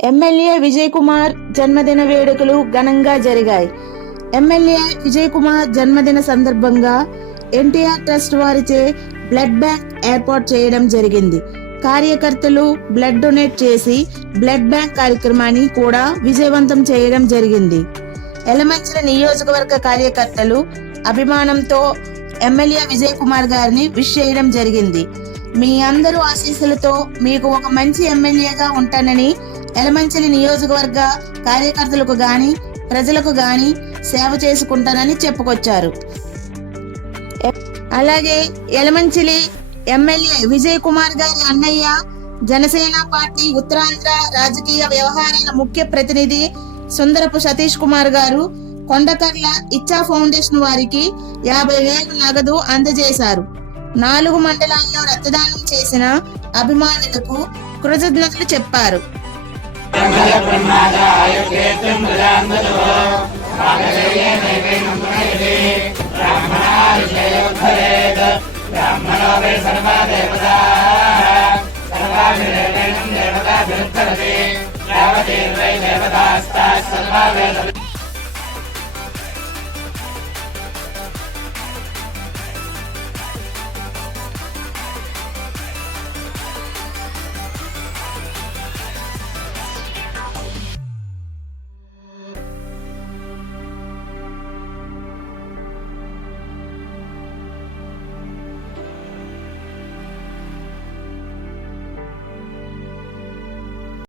MLA Vijay Kumar జన్మదిన వేడుకలు ఘనంగా జరిగాయి. ఎమ్మెల్యే విజయ్ కుమార్ జన్మదిన సందర్భంగా ఎన్టీఆర్ ట్రస్ట్ వారిచే బ్లడ్ బ్యాంక్ ఏర్పాటు చేయడం జరిగింది. కార్యకర్తలు బ్లడ్ డొనేట్ చేసి బ్లడ్ బ్యాంక్ కార్యక్రమాన్ని కూడా విజయవంతం చేయడం జరిగింది. ఎలమంచిలి నియోజకవర్గ కార్యకర్తలు అభిమానంతో ఎమ్మెల్యే విజయ్ కుమార్ గారిని విష్ చేయడం జరిగింది. మీ అందరూ ఆశీస్సులతో మీకు ఒక మంచి ఎమ్మెల్యేగా ఉంటానని ఎలమంచిలి నియోజకవర్గ కార్యకర్తలకు గాని ప్రజలకు గాని సేవ చేసుకుంటానని చెప్పుకొచ్చారు. అలాగే ఎలమంచిలి ఎమ్మెల్యే విజయ్ కుమార్ గారి అన్నయ్య జనసేన పార్టీ ఉత్తరాంధ్ర రాజకీయ వ్యవహారాల ముఖ్య ప్రతినిధి సుందరపు సతీష్ కుమార్ గారు కొండకర్ల ఇచ్చా ఫౌండేషన్ వారికి 50,000 నగదు అందజేశారు. 4 మండలాల్లో రక్తదానం చేసిన అభిమానులకు కృతజ్ఞతలు చెప్పారు. దేవతా